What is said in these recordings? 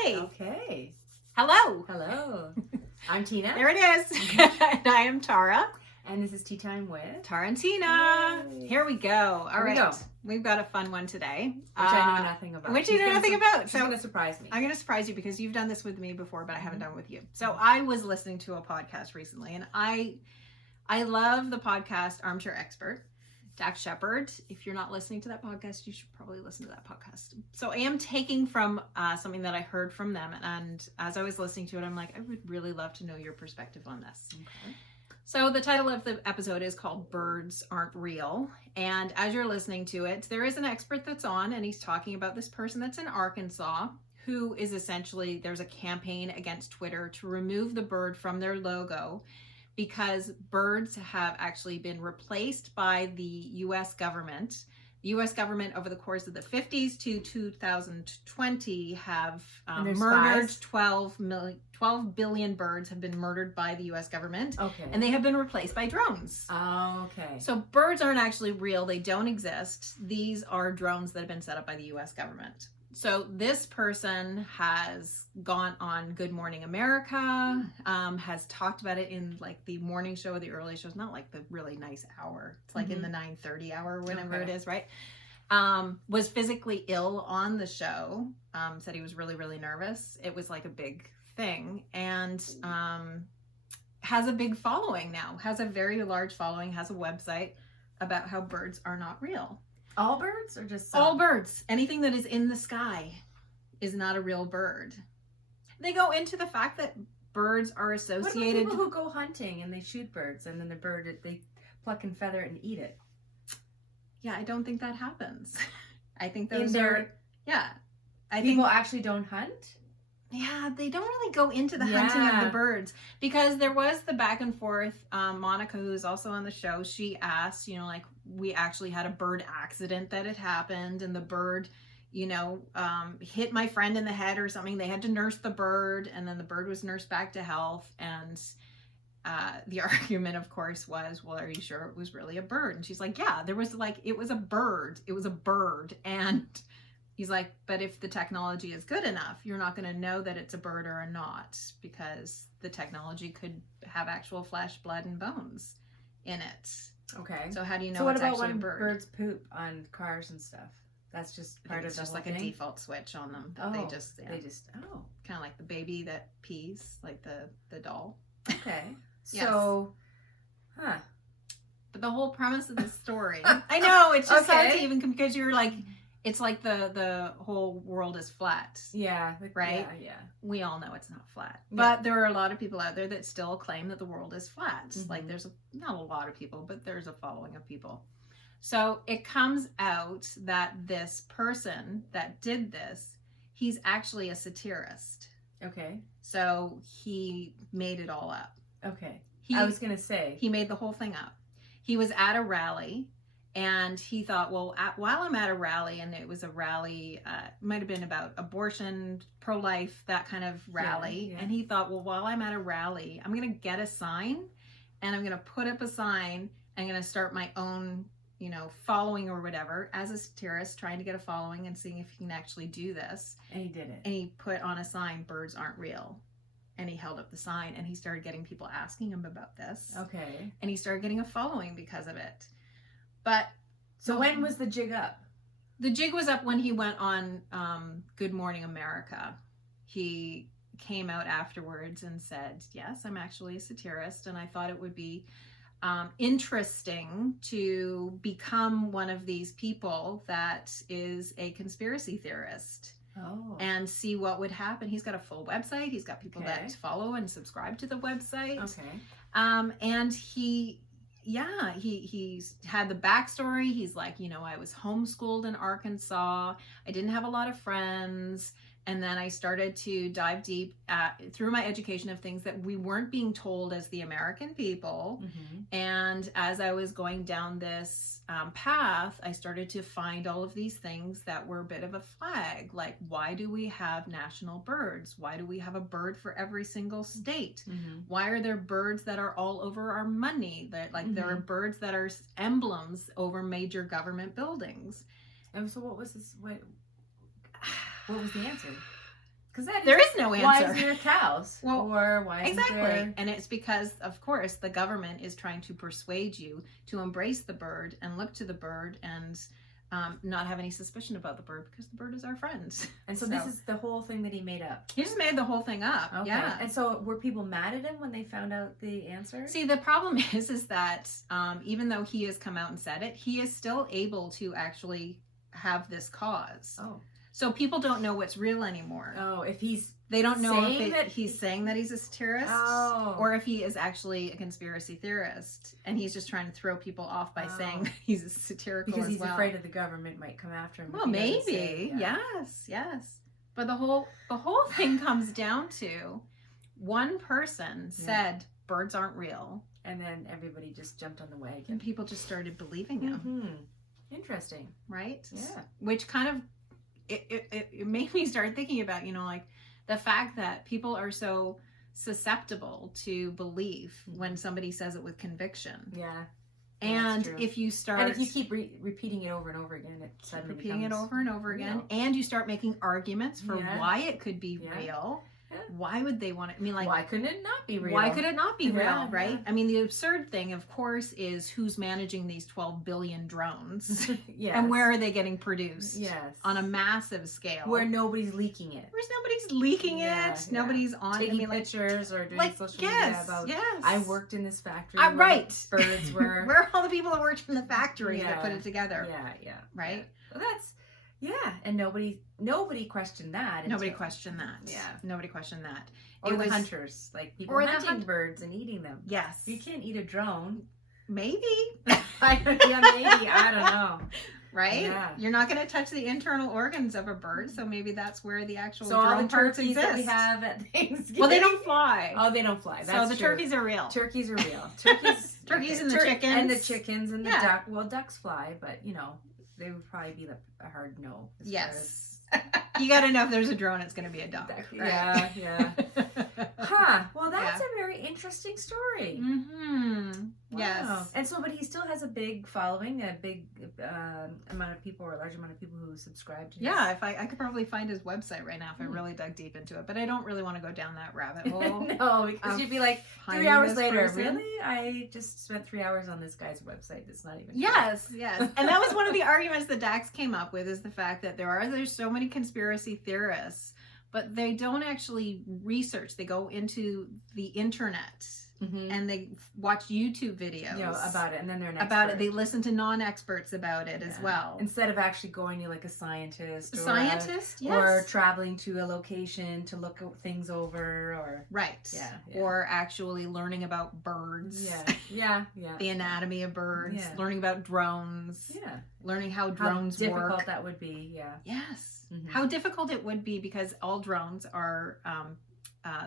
Okay. Okay. Hello. Hello. I'm Tina. There it is. And I am Tara. And this is Tea Time with Tara and Tina. Yay. Here we go. All right. we go. We've got a fun one today. Which I know nothing about. Which you know nothing about. She's going to surprise me. I'm going to surprise you because you've done this with me before, but I haven't done it with you. So I was listening to a podcast recently, and I love the podcast Armchair Expert. Dax Shepard. If you're not listening to that podcast, you should probably listen to that podcast. So I am taking from something that I heard from them. And as I was listening to it, I'm like, I would really love to know your perspective on this. Okay. So the title of the episode is called Birds Aren't Real. And as you're listening to it, there is an expert that's on, and he's talking about this person that's in Arkansas who is essentially, there's a campaign against Twitter to remove the bird from their logo, because birds have actually been replaced by the U.S. government. The U.S. government over the course of the 50s to 2020 have murdered 12 billion birds have been murdered by the U.S. government. Okay. And they have been replaced by drones. Oh, okay. So birds aren't actually real. They don't exist. These are drones that have been set up by the U.S. government. So this person has gone on Good Morning America, has talked about it in like the morning show, the early shows, not like the really nice hour. It's like in the 9:30 hour, whenever it is, right? Was physically ill on the show, said he was really, really nervous. It was like a big thing, and has a big following now, has a very large following, has a website about how birds are not real. All birds or just some? All birds. Anything that is in the sky is not a real bird. They go into the fact that birds are associated. What about people who go hunting and they shoot birds and then the bird, they pluck and feather it and eat it? Yeah, I don't think that happens. I think People actually don't hunt? Yeah, they don't really go into the hunting of the birds, because there was the back and forth. Monica, who's also on the show, she asked, like, we actually had a bird accident that had happened, and the bird, hit my friend in the head or something. They had to nurse the bird, and then the bird was nursed back to health. And the argument, of course, was, well, are you sure it was really a bird? And she's like, yeah, it was a bird. It was a bird. And he's like, but if the technology is good enough, you're not going to know that it's a bird or not, because the technology could have actual flesh, blood, and bones in it. Okay. So how do you know so what it's about actually when a bird? Birds poop on cars and stuff? That's just part of the just whole like a thing? default switch on them. That they just kind of like the baby that pees, like the doll. Okay. Yes. So, But the whole premise of this story, I know it's just hard to Okay. even, because you're like, it's like the whole world is flat. yeah. Right? Yeah. We all know it's not flat. Yeah. But there are a lot of people out there that still claim that the world is flat. Mhm. Like there's not a lot of people, but there's a following of people. So it comes out that this person that did this, he's actually a satirist. Okay. So he made it all up. Okay. I was going to say. He made the whole thing up. He was at a rally, and he thought, well, while I'm at a rally, and it was a rally, might have been about abortion, pro-life, that kind of rally. Yeah. And he thought, well, while I'm at a rally, I'm going to get a sign, and I'm going to put up a sign. I'm going to start my own, following or whatever, as a satirist, trying to get a following and seeing if he can actually do this. And he did it. And he put on a sign, birds aren't real. And he held up the sign, and he started getting people asking him about this. Okay. And he started getting a following because of it. But so when was the jig up? The jig was up when he went on Good Morning America. He came out afterwards and said, yes, I'm actually a satirist, and I thought it would be interesting to become one of these people that is a conspiracy theorist. Oh. And see what would happen. He's got a full website. He's got people that follow and subscribe to the website. Okay. And he's had the backstory. He's like, I was homeschooled in Arkansas. I didn't have a lot of friends. And then I started to dive deep through my education of things that we weren't being told as the American people. Mm-hmm. And as I was going down this path, I started to find all of these things that were a bit of a flag. Like, why do we have national birds? Why do we have a bird for every single state? Mm-hmm. Why are there birds that are all over our money? That there are birds that are emblems over major government buildings. And so what was this? What was the answer? Because there is no answer. Why is there cows? Well, or why isn't exactly. there... And it's because, of course, the government is trying to persuade you to embrace the bird and look to the bird and not have any suspicion about the bird because the bird is our friend. And so this is the whole thing that he made up. He just made the whole thing up. Okay. Yeah. And so were people mad at him when they found out the answer? See, the problem is that even though he has come out and said it, he is still able to actually have this cause. Oh. So people don't know what's real anymore. Oh, if he's... They don't know saying if he's saying that he's a satirist or if he is actually a conspiracy theorist and he's just trying to throw people off by saying he's a satirical because as he's well. afraid of the government might come after him. Well, maybe. Yes. But the whole thing comes down to one person said birds aren't real. And then everybody just jumped on the wagon. And people just started believing him. Mm-hmm. Interesting. Right? Yeah. Which kind of, it made me start thinking about, like, the fact that people are so susceptible to belief when somebody says it with conviction. Yeah. And if you start... And if you keep repeating it over and over again, it suddenly repeating it over and over again. And you start making arguments for why it could be real. Yeah. Why would they want it? I mean, like, why couldn't it not be real? Why could it not be real, right? Yeah. I mean, the absurd thing, of course, is who's managing these 12 billion drones and where are they getting produced? Yes. On a massive scale. Where nobody's leaking it. Where nobody's leaking it. Nobody's on taking pictures or doing social media about, I worked in this factory. Right. Birds were... Where are all the people that worked in the factory that put it together? Yeah. Right? Well, that's... Yeah, and nobody questioned that. Nobody questioned that. Yeah. Nobody questioned that. Or the hunters, like people hunting birds and eating them. Yes. You can't eat a drone. Maybe. Maybe. I don't know. Right? Yeah. You're not going to touch the internal organs of a bird, so maybe that's where the actual drone all the parts turkeys that we have at Thanksgiving. Well, they don't fly. Oh, they don't fly. That's so the true. Turkeys are real. Turkeys are real. Turkeys and the chickens. And the chickens and the duck. Well, ducks fly, but they would probably be a hard no. Yes. You got to know if there's a drone, it's going to be a duck. Right? Yeah. Huh. Well, that's a very interesting story. Mm-hmm. Wow. Yes. And so, but he still has a big following, a big amount of people, or a large amount of people who subscribe to his... Yeah, if I could probably find his website right now if I really dug deep into it, but I don't really want to go down that rabbit hole. No, because you'd be like 3 hours later, person. Really? I just spent 3 hours on this guy's website. It's not even Yes. And that was one of the arguments that Dax came up with, is the fact that there's so many conspiracy theorists, but they don't actually research. They go into the internet and they watch YouTube videos about it, and then they're an expert. About it. They listen to non-experts about it as well. Instead of actually going to like a scientist. Yes. Or traveling to a location to look things over, or... Right. Yeah. Or actually learning about birds. Yeah. The anatomy of birds. Yeah. Learning about drones. Yeah. Learning how drones work. How difficult that would be, Yes. How difficult it would be, because all drones are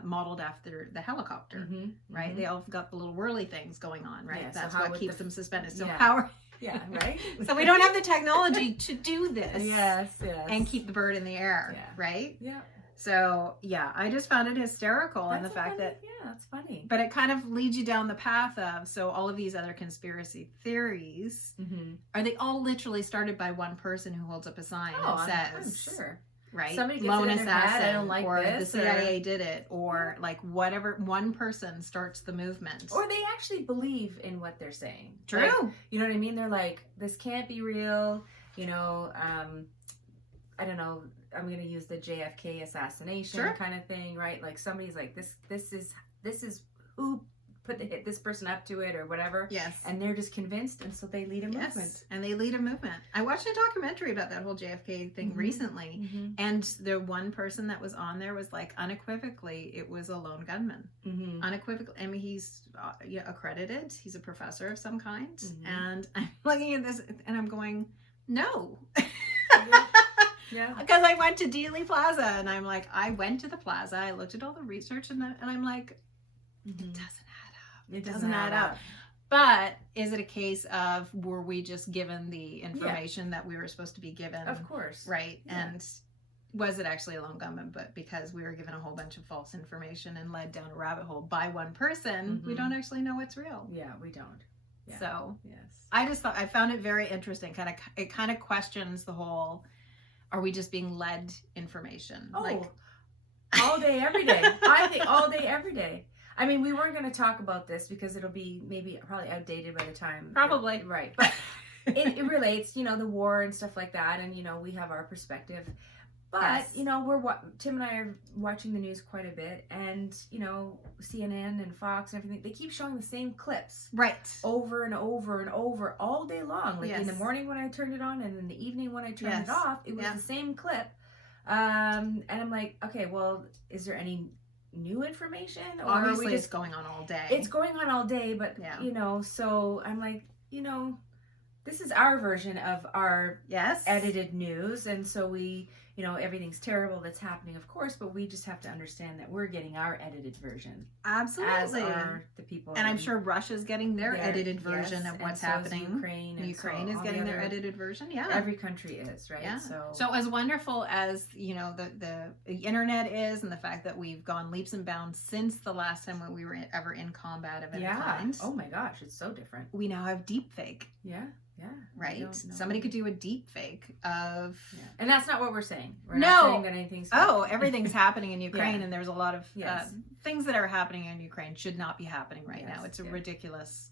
modeled after the helicopter, right? They all got the little whirly things going on, right? That's what keeps them suspended. So power... Yeah, right? So we don't have the technology to do this. Yes. And keep the bird in the air, right? Yeah. So, I just found it hysterical. And the fact that... Yeah, that's funny. But it kind of leads you down the path of, so all of these other conspiracy theories, are they all literally started by one person who holds up a sign and says... I'm sure. Right? Somebody gets lone it in their assassin, head, I don't like or this, the CIA did it, or like whatever, one person starts the movement. Or they actually believe in what they're saying. True. Like, you know what I mean? They're like, this can't be real, I don't know, I'm going to use the JFK assassination kind of thing, right? Like somebody's like, this is who put this person up to it or whatever. Yes. And they're just convinced, and so they lead a movement. And they lead a movement. I watched a documentary about that whole JFK thing recently, and the one person that was on there was like, unequivocally, it was a lone gunman. Unequivocally. I mean, he's accredited. He's a professor of some kind. And I'm looking at this and I'm going, no. Yeah. Because I went to Dealey Plaza, and I'm like, I went to the plaza, I looked at all the research, and I'm like, it doesn't add up. It doesn't add up. But is it a case of, were we just given the information that we were supposed to be given? Of course. Right. Yeah. And was it actually a lone gunman? But because we were given a whole bunch of false information and led down a rabbit hole by one person, we don't actually know what's real. Yeah, we don't. Yeah. So yes. I found it very interesting. It kind of questions the whole, are we just being led information? Oh, all day, every day. I think all day, every day. I mean, we weren't going to talk about this because it'll be probably outdated by the time. Probably. Right. But it relates, you know, the war and stuff like that. And, you know, we have our perspective. But, Yes. you know, Tim and I are watching the news quite a bit. And, you know, CNN and Fox and everything, they keep showing the same clips. Right. Over and over and over all day long. Like in the Yes. morning when I turned it on and in the evening when I turned Yes. it off, it was Yeah. the same clip. And I'm like, okay, well, is there any new information? Or Obviously, are we it's just, going on all day. it's going on all day, but, Yeah. you know, so I'm like, you know, this is our version of our Yes. edited news. And so we, you know, everything's terrible that's happening, of course, but we just have to understand that we're getting our edited version. Absolutely. As are the people. And I'm sure Russia's getting their edited version yes, of what's and so is happening. Ukraine, and Ukraine so is all getting the their other- edited version. Yeah. Every country is, right? Yeah. So as wonderful as, you know, the internet is, and the fact that we've gone leaps and bounds since the last time when we were ever in combat of any kind. Oh my gosh, it's so different. We now have deepfake, Yeah. Yeah. right? Somebody could do a deepfake of. Yeah. And that's not what we're saying. We're No. not saying that anything's Everything's happening in Ukraine, Yeah. and there's a lot of Yes. things that are happening in Ukraine should not be happening right Yes, now. It's a yeah. ridiculous.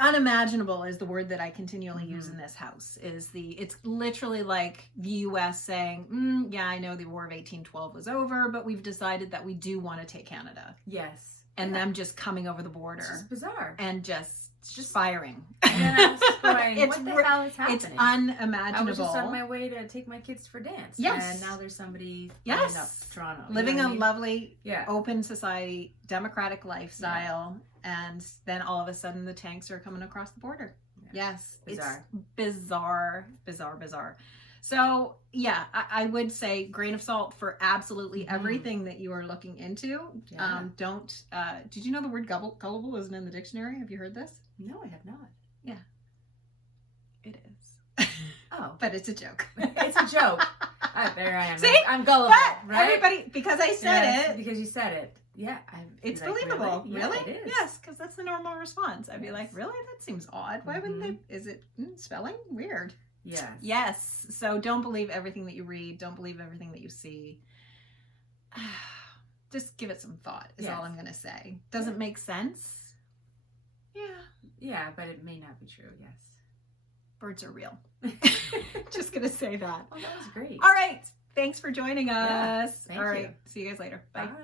Unimaginable is the word that I continually use Mhm. in this house. It's literally like the U.S. saying, "Yeah, I know the War of 1812 was over, but we've decided that we do want to take Canada," Yes. and Yeah. them just coming over the border It's just bizarre. and just firing. And then I was just going, It's what the re- hell is happening? It's unimaginable. I was just on my way to take my kids for dance. Yes. And now there's somebody Yes. up Toronto. You Living know what a I mean? lovely, Yeah. open society, democratic lifestyle, and then all of a sudden the tanks are coming across the border. Yeah. Yes, Bizarre. It's bizarre. So yeah, I would say grain of salt for absolutely Mhm. everything that you are looking into. Yeah. Don't. Did you know the word gullible isn't in the dictionary? Have you heard this? No, I have not. It is, Oh. but it's a joke. It's a joke. There I am. See? I'm gullible, But right? everybody, because I said Yes, it, because you said it. Yeah. it's like, believable. Really? Really? Yeah, it is. Yes, because that's the normal response. I'd be Yes. like, really? That seems odd. Why wouldn't Mhm. they? Is it spelling? Weird. Yes. Yes. So don't believe everything that you read. Don't believe everything that you see. Just give it some thought, is Yes. all I'm going to say. Doesn't make sense? Yeah. Yeah, but it may not be true. Yes. Birds are real. Just going to say that. Oh, that was great. All right. Thanks for joining Yeah, us. thank All right. you. See you guys later. Bye. Bye.